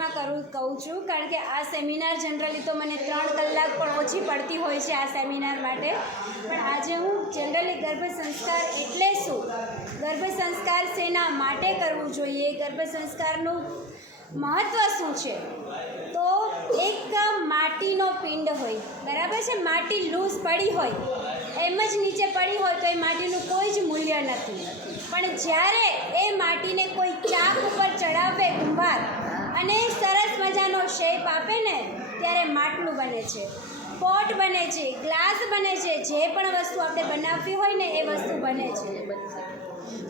શોર્ટમાં કહું છું, કારણ કે આ સેમિનાર જનરલી તો મને 3 કલાક પણ ઓછી પડતી હોય છે આ સેમિનાર માટે. પણ આજે હું જનરલી ગર્ભ સંસ્કાર એટલે શું, ગર્ભ સંસ્કાર શેના માટે કરવું જોઈએ, ગર્ભ સંસ્કારનું મહત્ત્વ શું છે. તો એક માટીનો પિંડ હોય, બરાબર છે, માટી લૂઝ પડી હોય, એમ જ નીચે પડી હોય તો એ માટીનું કોઈ જ મૂલ્ય નથી. પણ જ્યારે એ માટીને કોઈ ચાક ઉપર ચડાવે કુંભાર અને સરસ મજાનો શેપ આપે ને, ત્યારે માટલું બને છે, પોટ બને છે, ગ્લાસ બને છે, જે પણ વસ્તુ આપણે બનાવવી હોય ને એ વસ્તુ બને છે.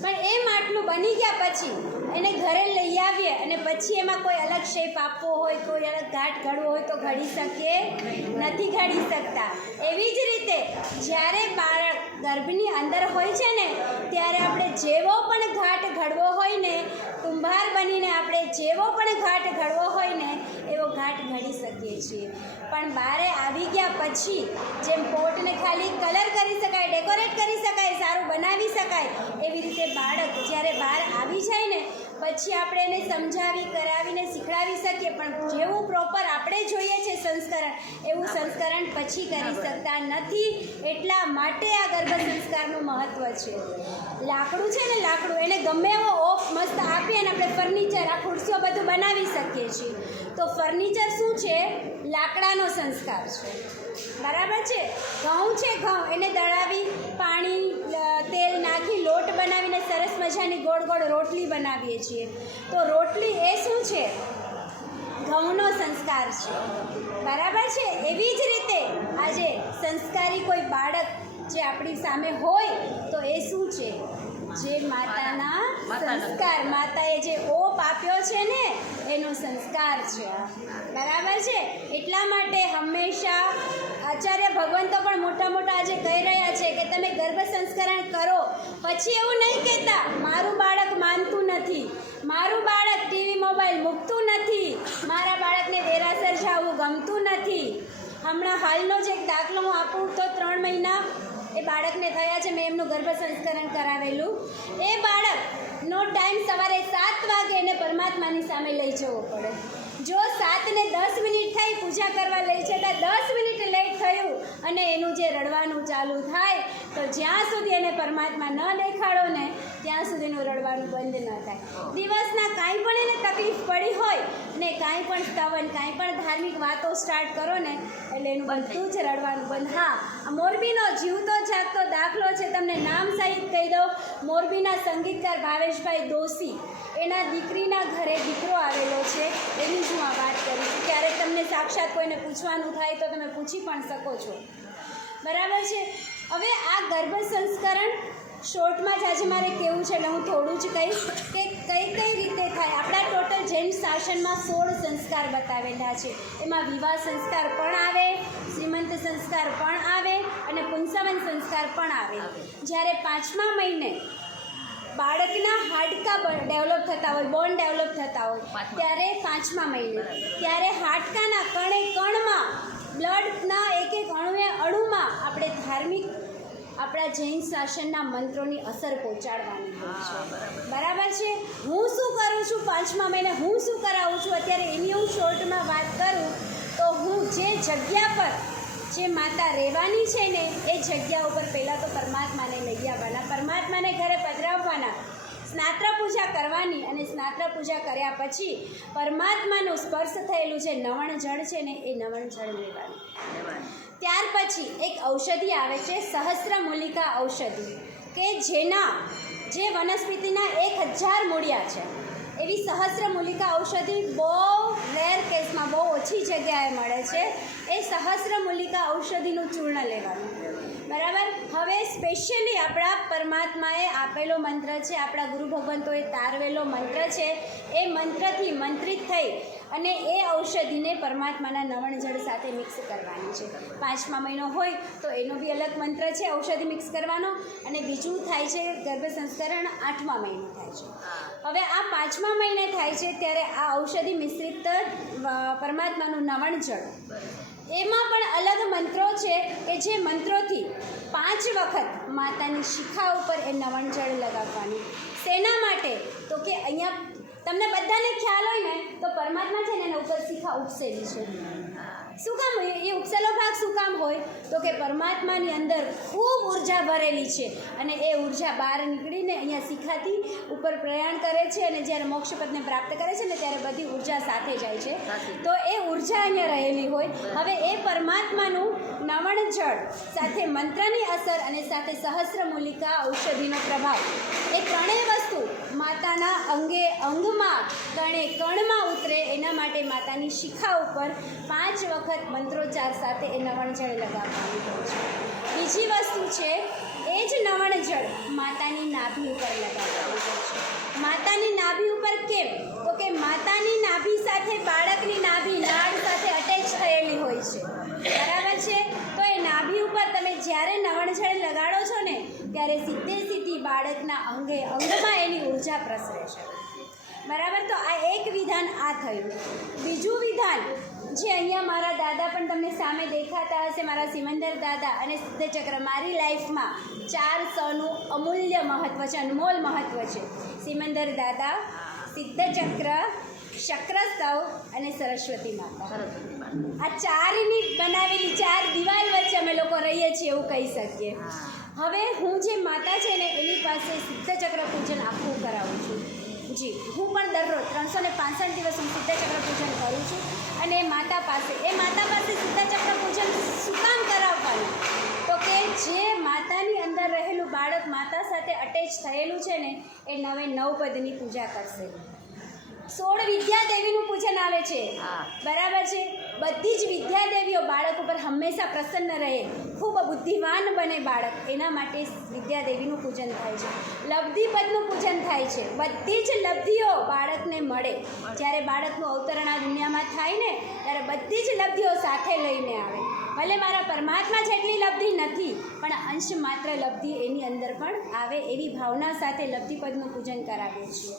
પણ એ માટલું બની ગયા પછી એને ઘરે લઈ આવીએ અને પછી એમાં કોઈ અલગ શેપ આપવો હોય, કોઈ અલગ ઘાટ ઘડવો હોય તો ઘડી શકીએ નથી, ઘડી શકતા. એવી જ રીતે જ્યારે બાળક ગર્ભની અંદર હોય છે ને, ત્યારે આપણે જેવો પણ ઘાટ ઘડવો હોય ને, કુંભાર બનીને આપણે જેવો પણ ઘાટ ઘડવો હોય ને એવો ઘાટ ઘડી શકીએ છીએ. પણ બહાર આવી ગયા પછી જેમ પોટને ખાલી કલર કરી શકાય, ડેકોરેટ કરી શકાય, સારું બનાવી શકાય, એવી રીતે બાળક જ્યારે બહાર આવી જાય ને પછી આપણે એને સમજાવી કરાવીને શીખડાવી શકીએ. પણ જેવું પ્રોપર આપણે જોઈએ છે સંસ્કરણ, એવું સંસ્કરણ પછી કરી શકતા નથી. એટલા માટે આ ગર્ભ સંસ્કારનું મહત્ત્વ છે. લાકડું છે ને, લાકડું એને ગમે એવો ઓફ મસ્ત આપીએ અને આપણે ફર્નિચર, આ ખુરશીઓ બધું બનાવી શકીએ છીએ. તો ફર્નિચર શું છે? લાકડાનો સંસ્કાર છે, બરાબર છે. ઘઉં છે, ઘઉં એને દળાવી પાણી તેલ નાખી લોટ બનાવીને સરસ મજાની ગોળ ગોળ રોટલી બનાવીએ છીએ. તો રોટલી એ શું છે? ઘઉંનો સંસ્કાર છે, બરાબર છે. એવી જ રીતે આજે સંસ્કારી કોઈ બાળક જે આપણી સામે હોય તો એ શું છે? જે માતાના સંસ્કાર, માતાએ જે ઓપ આપ્યો છે ને એનો સંસ્કાર છે, બરાબર છે. એટલા માટે હંમેશા આચાર્ય ભગવંતો પણ મોટા મોટા આજે કહી રહ્યા છે કે તમે ગર્ભ સંસ્કરણ કરો. પછી એવું નહીં કહેતા મારું બાળક માનતું નથી, મારું બાળક ટીવી મોબાઈલ મૂકતું નથી, મારા બાળકને દેરાસર જવું ગમતું નથી. હમણાં હાલનો જ એક દાખલો હું આપું તો 3 મહિના એ બાળકને થયા છે, મેં એમનું ગર્ભ સંસ્કરણ કરાવેલું. એ બાળકનો ટાઈમ સવારે 7 વાગે એને પરમાત્માની સામે લઈ જવો પડે. જો 7 ને 10 મિનિટ થઈ પૂજા કરવા લઈ જતા 10 મિનિટ લેટ થયું અને એનું જે રડવાનું ચાલુ થાય તો જ્યાં સુધી એને પરમાત્મા ન દેખાડો ને ત્યાં સુધીનું રડવાનું બંધ ન થાય. દિવસના કાંઈ પણ એને તકલીફ પડી હોય ને કાંઈ પણ સ્તવન, કાંઈ પણ ધાર્મિક વાતો સ્ટાર્ટ કરો ને એટલે એનું બધું જ રડવાનું બંધ. હા, મોરબીનો જીવતો જાગતો દાખલો છે, તમને નામ સહિત કહી દઉં. મોરબીના સંગીતકાર ભાવેશભાઈ દોશી, એના દીકરીના ઘરે દીકરો આવેલો છે, એની જ હું આ વાત કરું છું. ક્યારેક તમને સાક્ષાત કોઈને પૂછવાનું થાય તો તમે પૂછી પણ શકો છો, બરાબર છે. હવે આ ગર્ભ સંસ્કરણ શોર્ટમાં જ આજે મારે કહેવું છે એટલે હું થોડું જ કહીશ કે કઈ કઈ રીતે થાય. આપણા ટોટલ જૈન શાસનમાં 16 સંસ્કાર બતાવેલા છે. એમાં વિવાહ સંસ્કાર પણ આવે, શ્રીમંત સંસ્કાર પણ આવે અને પુંસવન સંસ્કાર પણ આવે. જ્યારે 5મા મહિને બાળકના હાડકાં ડેવલપ થતા હોય, બોન ડેવલપ થતા હોય, ત્યારે 5મા મહિને ત્યારે હાડકાના કણે કણમાં, બ્લડના એક એક અણુમાં આપણે ધાર્મિક આપણા જૈન શાસનના મંત્રોની અસર પહોંચાડવાની હોય છે, બરાબર છે. હું શું કરું છું 5મા મહિને, હું શું કરાવું છું અત્યારે એની હું શોર્ટમાં વાત કરું તો હું જે જગ્યા પર જે માતા રહેવાની છે ને એ જગ્યા ઉપર પહેલાં તો પરમાત્માને લઈ આવવાના, પરમાત્માને ઘરે પધરાવવાના, સ્નાત્ર પૂજા કરવાની અને સ્નાત્ર પૂજા કર્યા પછી પરમાત્માનું સ્પર્શ થયેલું જે નવણ જળ છે ને એ નવણ જળ લેવાનું. ત્યાર પછી એક ઔષધિ આવે છે, સહસ્ત્રમૂલિકા ઔષધિ, કે જે વનસ્પતિના 1000 મૂળિયા છે. એવી સહસ્ત્રમૂલિકા ઔષધિ બહુ રેર કેસમાં, બહુ ઓછી જગ્યાએ મળે છે. એ સહસ્ત્રમૂલિકા ઔષધિનું ચૂર્ણ લેવાનું, બરાબર. હવે સ્પેશિયલી આપણા પરમાત્માએ આપેલો મંત્ર છે, આપણા ગુરુ ભગવંતોએ તારવેલો મંત્ર છે, એ મંત્રથી મંત્રિત થઈ અને એ ઔષધિને પરમાત્માના નવણ જળ સાથે મિક્સ કરવાની છે. 5મા મહિનો હોય તો એનો બી અલગ મંત્ર છે ઔષધિ મિક્સ કરવાનો, અને બીજું થાય છે ગર્ભ સંસ્કરણ 8મા મહિને થાય છે. હવે આ 5મા મહિને થાય છે ત્યારે આ ઔષધિ મિશ્રિત પરમાત્માનું નવણ જળ, એમાં પણ અલગ મંત્રો છે કે જે મંત્રોથી 5 વખત માતાની શિખા ઉપર એ નવણ જળ લગાવવાની. શેના માટે? તો કે અહીંયા તમને બધાને ખ્યાલ હોય ને તો પરમાત્મા છે ને એના ઉપર શિખા ઉપસેલી છે. શું કામ એ ઉપસેલો ભાગ શું કામ હોય તો કે પરમાત્માની અંદર ખૂબ ઉર્જા ભરેલી છે અને એ ઉર્જા બહાર નીકળીને અહીંયા શિખાથી ઉપર પ્રયાણ કરે છે અને જ્યારે મોક્ષપદને પ્રાપ્ત કરે છે ને ત્યારે બધી ઉર્જા સાથે જાય છે. તો એ ઉર્જા અહીંયા રહેલી હોય. હવે એ પરમાત્માનું નવણ જળ સાથે મંત્રની અસર અને સાથે સહસ્ત્રમૂલિકા ઔષધિનો પ્રભાવ, એ ત્રણેય વસ્તુ માતાના અંગે અંગમાં કણે કણમાં ઉતરે એના માટે માતાની શિખા ઉપર 5 વખત મંત્રોચ્ચાર સાથે એ નવણ જળ લગાવવાનું હોય છે. બીજી વસ્તુ છે એ જ નવણ જળ માતાની નાભી ઉપર લગાવવાનું હોય છે. માતાની નાભી ઉપર કેમ તો કે માતાની નાભી સાથે બાળકની નાભી નાળ સાથે અટેચ થયેલી હોય છે. બરાબર છે. તો એ નાભી ઉપર તમે જ્યારે નવણ જળ લગાડો છો ને ત્યારે સીધી બાળકના અંગમાં એની ઉર્જા પ્રસરે છે. બરાબર. તો આ એક વિધાન આ થયું. બીજું વિધાન જે અહીંયા મારા દાદા પણ તમને સામે દેખાતા હશે, મારા સિમંદર દાદા અને સિદ્ધચક્ર, મારી લાઈફમાં 400નું અમૂલ્ય મહત્ત્વ છે, અનમોલ મહત્ત્વ છે. સિમંદર દાદા, સિદ્ધચક્ર, શક્રસ્તવ અને સરસ્વતી માતા. આ ચારની બનાવેલી 4 દિવાલ વચ્ચે અમે લોકો રહીએ છીએ એવું કહી શકીએ. હવે હું જે માતા છે ને એની પાસે સિદ્ધચક્ર પૂજન આખું કરાવું છું. જી, હું પણ દરરોજ 365 દિવસ હું સિદ્ધચક્ર પૂજન કરું છું. અને એ માતા પાસે સિદ્ધચક્ર પૂજન શું કામ કરાવવાનું તો કે જે માતાની અંદર રહેલું બાળક માતા સાથે અટેચ થયેલું છે ને એ 9 પદની પૂજા કરશે. 16 વિદ્યાદેવીનું પૂજન આવે છે. બરાબર છે. બધી જ વિદ્યાદેવીઓ બાળક ઉપર હંમેશા પ્રસન્ન રહે, ખૂબ બુદ્ધિવાન બને બાળક, એના માટે વિદ્યાદેવીનું પૂજન થાય છે. લબ્ધિપદનું પૂજન થાય છે. બધી જ લબ્ધિઓ બાળકને મળે. જ્યારે બાળકનું અવતરણ આ દુનિયામાં થાય ને ત્યારે બધી જ લબ્ધિઓ સાથે લઈને આવે. ભલે મારા પરમાત્મા જેટલી લબ્ધિ નથી પણ અંશ માત્ર લબ્ધિ એની અંદર પણ આવે એવી ભાવના સાથે લબ્ધિપદનું પૂજન કરાવીએ છીએ.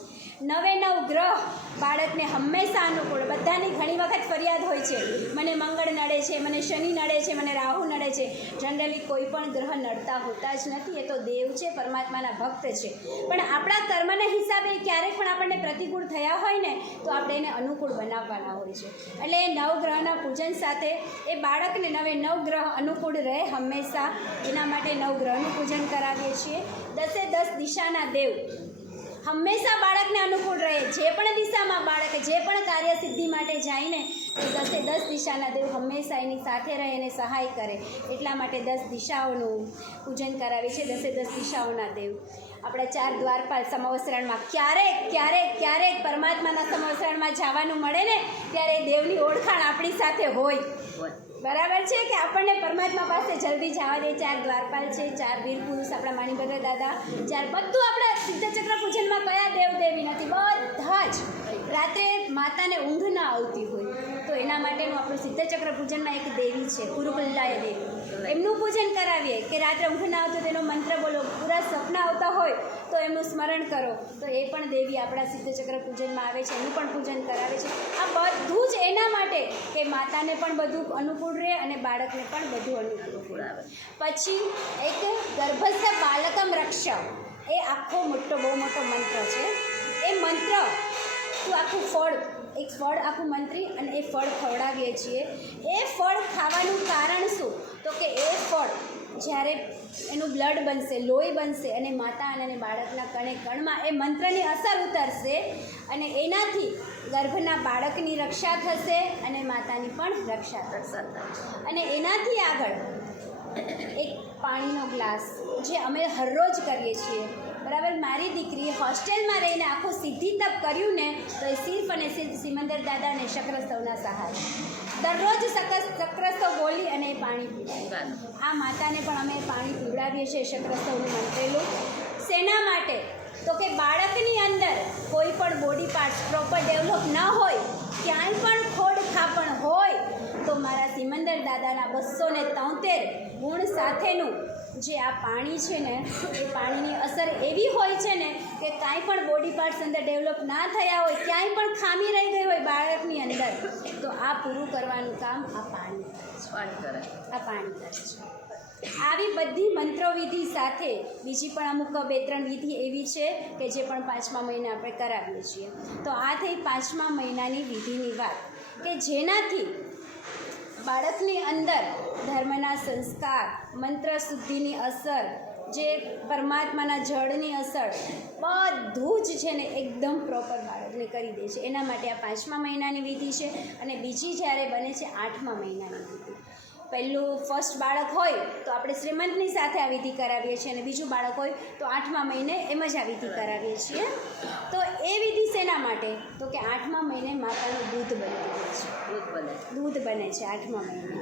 9 ગ્રહ બાળકને હંમેશા અનુકૂળ. બધાની ઘણી વખત ફરિયાદ હોય છે, મને મંગળ નડે છે, મને શનિ નડે છે, મને રાહુ નડે છે. જનરલી કોઈ પણ ગ્રહ નડતા હોતા જ નથી. એ તો દેવ છે, પરમાત્માના ભક્ત છે. પણ આપણા કર્મના હિસાબે ક્યારેક પણ આપણને પ્રતિકૂળ થયા હોય ને તો આપણે એને અનુકૂળ બનાવવાના હોય છે. એટલે એ 9 ગ્રહના પૂજન સાથે એ બાળકને 9 ગ્રહ અનુકૂળ રહે હંમેશા, એના માટે 9 ગ્રહનું પૂજન કરાવીએ છીએ. 10 દિશાના દેવ હંમેશા બાળકને અનુકૂળ રહે. જે પણ દિશામાં બાળક જે પણ કાર્ય સિદ્ધિ માટે જાય ને તો 10 દિશાના દેવ હંમેશા એની સાથે રહે અને સહાય કરે. એટલા માટે 10 દિશાઓનું પૂજન કરાવીએ છીએ. 10 દિશાઓના દેવ. આપણા 4 દ્વારપાલ સમવસ્ત્રણમાં ક્યારેક પરમાત્માના સમવસ્ત્રણમાં જવાનું મળે ને ત્યારે દેવની ઓળખાણ આપણી સાથે હોય. બરાબર છે કે આપણને પરમાત્મા પાસે જલ્દી જવા દે. 4 દ્વારપાલ છે, 4 વીર પુરુષ, આપણા માણીભદ્ર દાદા, 4 બધું આપણા સિદ્ધચક્ર પૂજનમાં કયા દેવ દેવી નથી, બધા જ. રાત્રે માતાને ઊંઘ ના આવતી હોય તો એના માટેનું આપણું સિદ્ધચક્ર પૂજનમાં એક દેવી છે, કુરુકુલ્લાય દેવી. એમનું પૂજન કરાવીએ કે રાત્રે ઊંઘ ના આવતો તેનો મંત્ર બોલો, પૂરા સપના આવતા હોય તો એમનું સ્મરણ કરો. તો એ પણ દેવી આપણા સિદ્ધચક્ર પૂજનમાં આવે છે, એનું પણ પૂજન કરાવે છે. આ બધું જ એના માટે કે માતાને પણ બધું અનુકૂળ રહે અને બાળકને પણ બધું અનુકૂળ આવે. પછી એક ગર્ભસ્થ બાલકમ રક્ષા, એ આખો બહુ મોટો મંત્ર છે. એ મંત્ર તું આખું ફળ, એક ફળ આખું મંત્રી અને એ ફળ ખવડાવીએ છીએ. એ ફળ ખાવાનું કારણ શું તો કે એ ફળ જ્યારે એનું બ્લડ બનશે, લોહી બનશે અને માતા અને બાળકના કણે કણમાં એ મંત્રની અસર ઉતરશે અને એનાથી ગર્ભના બાળકની રક્ષા થશે અને માતાની પણ રક્ષા થશે. અને એનાથી આગળ એક પાણીનો ગ્લાસ જે અમે હરરોજ કરીએ છીએ. બરાબર. મારી દીકરીએ હોસ્ટેલમાં રહીને આખું સિદ્ધિ તપ કર્યું ને તો એ સિર્ફ અને સિર્ફ સિમંદર દાદા અને શક્રસ્તવના સહારે દરરોજ શક્રસ્તવ બોલી અને એ પાણી પીવડાવે. આ માતાને પણ અમે પાણી પીવડાવીએ છીએ શક્રસ્તવનું મંત્રેલું. શેના માટે તો કે બાળકની અંદર કોઈ પણ બોડી પાર્ટ્સ પ્રોપર ડેવલપ ન હોય, ક્યાંય પણ ખોડ ખાપણ હોય તો મારા સિમંદર દાદાના 273 ગુણ સાથેનું જે આ પાણી છે ને એ પાણીની અસર એવી હોય છે ને કે કાંઈ પણ બોડી પાર્ટ્સ અંદર ડેવલપ ના થયા હોય, ક્યાંય પણ ખામી રહી ગઈ હોય બાળકની અંદર તો આ પૂરું કરવાનું કામ આ પાણી કરે છે. આવી બધી મંત્રવિધિ સાથે બીજી પણ અમુક 2-3 વિધિ એવી છે કે જે પણ 5મા મહિને આપણે કરાવીએ છીએ. તો આ થઈ 5મા મહિનાની વિધિની વાત કે જેનાથી બાળકની અંદર ધર્મના સંસ્કાર, મંત્ર શુદ્ધિની અસર, જે પરમાત્માના જળની અસર બધું જ છે ને એકદમ પ્રોપર બાળકને કરી દે છે. એના માટે આ 5મા મહિનાની વિધિ છે. અને બીજી જ્યારે બને છે 8મા મહિનાની વિધિ. પહેલું ફર્સ્ટ બાળક હોય તો આપણે શ્રીમંતની સાથે આ વિધિ કરાવીએ છીએ અને બીજું બાળક હોય તો 8મા મહિને એમ જ આ વિધિ કરાવીએ છીએ. તો એ વિધિ શેના માટે? તો કે 8મા મહિને માતાનું દૂધ બનતું હોય છે. દૂધ બને છે 8મા મહિને.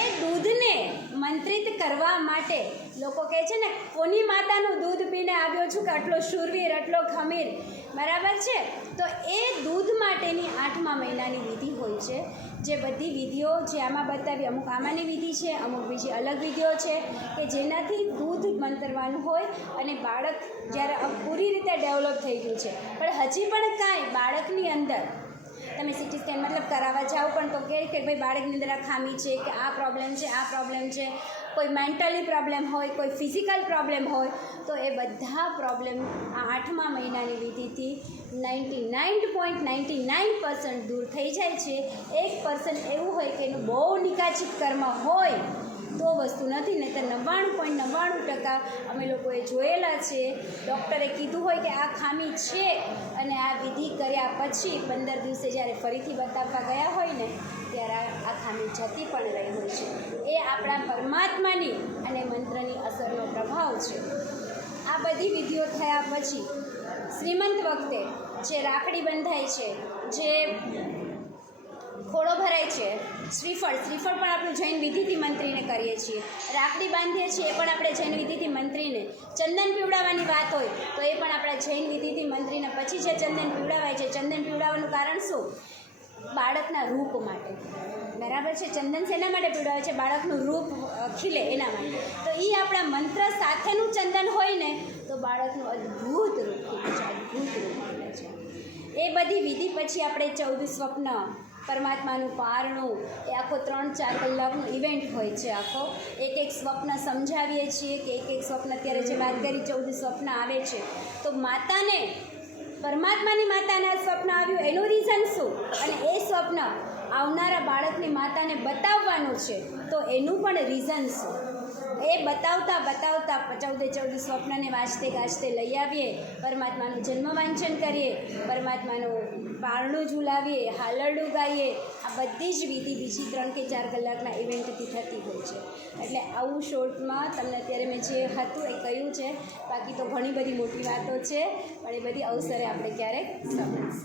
એ દૂધને મંત્રિત કરવા માટે લોકો કહે છે ને, કોની માતાનું દૂધ પીને આવ્યો છું કે આટલો શૂરવીર, આટલો ખમીર, બરાબર છે? તો એ દૂધ માટેની 8મા મહિનાની વિધિ હોય છે. જે બધી વિધિઓ જે આમાં બતાવી, અમુક આમાંની વિધિ છે, અમુક બીજી અલગ વિધિઓ છે કે જેનાથી દૂધ મંતરવાનું હોય. અને બાળક જ્યારે પૂરી રીતે ડેવલપ થઈ ગયું છે પણ હજી પણ કાંઈ બાળકની અંદર તમે સીટી સ્કેન મતલબ કરાવવા જાઓ પણ તો કે ભાઈ બાળકની અંદર આ ખામી છે કે આ પ્રોબ્લેમ છે, આ પ્રોબ્લેમ છે, કોઈ મેન્ટલી પ્રોબ્લેમ હોય, કોઈ ફિઝિકલ પ્રોબ્લેમ હોય, તો એ બધા પ્રોબ્લેમ આ 8મા મહિનાની વિધિથી 99.99% દૂર થઈ જાય છે. 1% એવું હોય કે એનું બહુ નિકાચિત કર્મ હોય તો વસ્તુ નથી, નહીં તો 99.99% અમે લોકોએ જોયેલા છે. ડૉક્ટરે કીધું હોય કે આ ખામી છે અને આ વિધિ કર્યા પછી 15 દિવસે જ્યારે ફરીથી બતાવવા ગયા હોય ને ત્યારે આ ખામી જતી પણ રહી હોય છે. એ આપણા પરમાત્માની અને મંત્રની અસરનો પ્રભાવ છે. આ બધી વિધિઓ થયા પછી શ્રીમંત વખતે જે રાખડી બંધાય છે, જે ખોળો ભરાય છે, શ્રીફળ પણ આપણે જૈન વિધિથી મંત્રીને કરીએ છીએ. રાખડી બાંધીએ છીએ એ પણ આપણે જૈન વિધિથી મંત્રીને. ચંદન પીવડાવવાની વાત હોય તો એ પણ આપણા જૈન વિધિથી મંત્રીને. પછી જે ચંદન પીવડાવાય છે, ચંદન પીવડાવવાનું કારણ શું? બાળકના રૂપ માટે, બરાબર છે? ચંદન શેના માટે પીવડાવે છે? બાળકનું રૂપ ખીલે એના માટે. તો એ આપણા મંત્ર સાથેનું ચંદન હોય ને તો બાળકનું અદ્ભુત રૂપ ખીલે છે, અદ્ભુત રૂપ ખીલે છે. એ બધી વિધિ પછી આપણે 14 સ્વપ્ન, પરમાત્માનું પારણું, એ આખો 3-4 કલાકનો ઇવેન્ટ હોય છે. આખો એક સ્વપ્ન સમજાવીએ છીએ કે એક સ્વપ્ન અત્યારે જે વાત કરી 14 સ્વપ્ન આવે છે. તો માતાને, પરમાત્માની માતાને આ સ્વપ્ન આવ્યું એનું રીઝન શું? અને એ સ્વપ્ન આવનારા બાળકની માતાને બતાવવાનું છે તો એનું પણ રીઝન શું? એ બતાવતા 14 સ્વપ્નને વાંચતે લઈ આવીએ, પરમાત્માનું જન્મ વાંચન કરીએ, પરમાત્માનું પારણું ઝુલાવીએ, હાલરડું ગાઈએ. આ બધી જ વિધિ બીજી 3 કે 4 કલાકના ઇવેન્ટથી થતી હોય છે. એટલે આવું શોર્ટમાં તમને અત્યારે મેં જે હતું એ કહ્યું છે. બાકી તો ઘણી બધી મોટી વાતો છે પણ એ બધી અવસરે આપણે ક્યારેક સમજીશું.